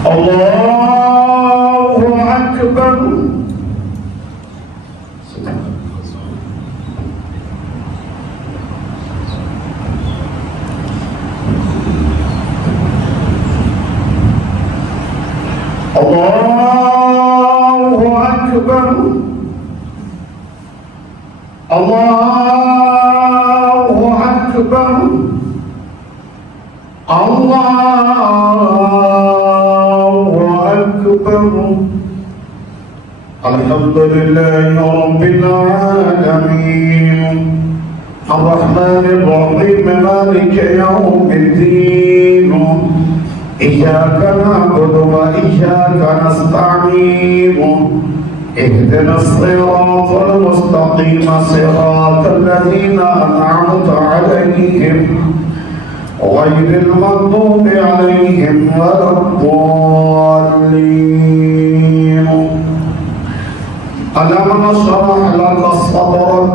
الله أكبر. الله أكبر. الله أكبر. الله أكبر. الحمد لله رب العالمين الرحمن الرحيم مالك يوم الدين إياك نعبد وإياك نستعين اهدنا الصراط المستقيم صراط الذين أنعمت عليهم غير المغضوب عليهم ولا الضالين. ألم نشرح لك صدرك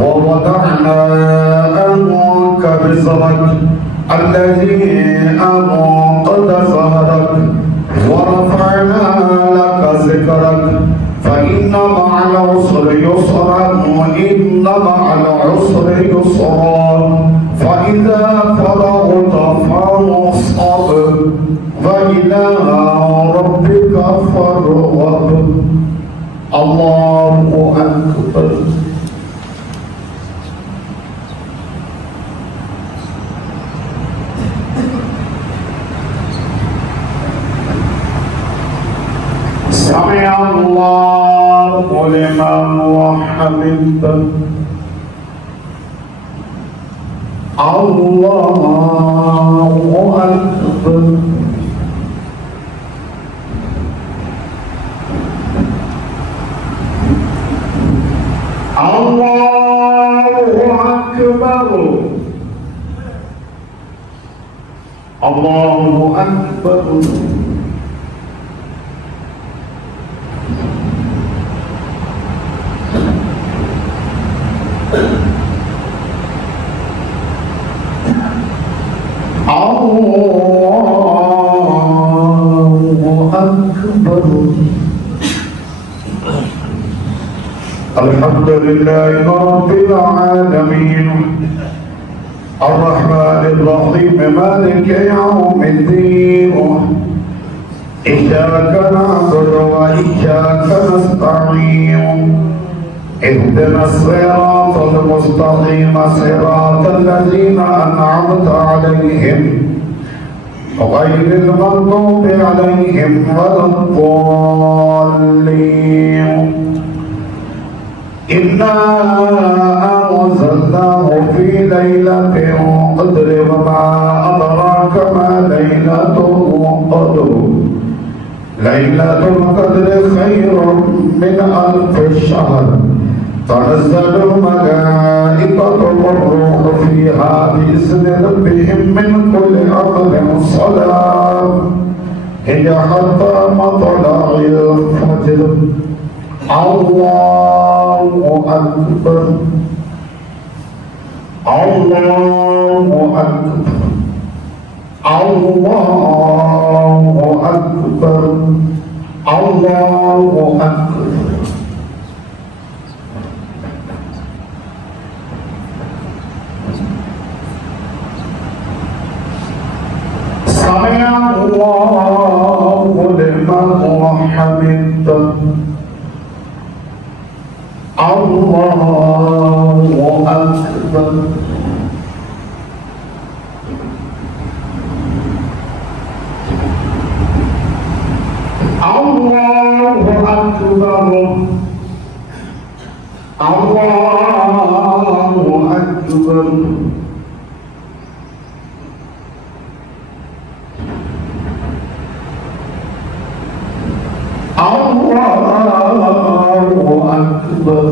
ووضعنا عنك وزرك الذي أنقض ظهرك ورفعنا لك ذكرك فإن مع العسر يسرا وإن مع العسر يسرا فإذا فرغت فانصب وإلى ربك فارغب. الله أكبر. سمع الله لمن حمده. الله أكبر. الله أكبر. الله أكبر. الحمد لله رب العالمين الرحمن الرحيم مالك يوم الدين إياك نعبد وإياك نستعين اهدنا الصراط المستقيم صراط الذين أنعمت عليهم غير المغضوب عليهم ولا الضالين. إنا أنزلناه في ليلة القدر وما أدراك ما ليلة القدر. ليلة القدر خير من 1000 شهر تنزل الملائكة والروح فيها بإذن ربهم من كل أمر سلام هي حتى مطلع الفجر. الله أكبر. الله أكبر. الله أكبر. الله أكبر. سمع الله لمن حمده. الله أكبر. الله أكبر. الله أكبر. الله أكبر.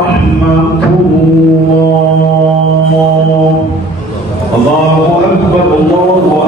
ورحمة الله. الله أكبر الله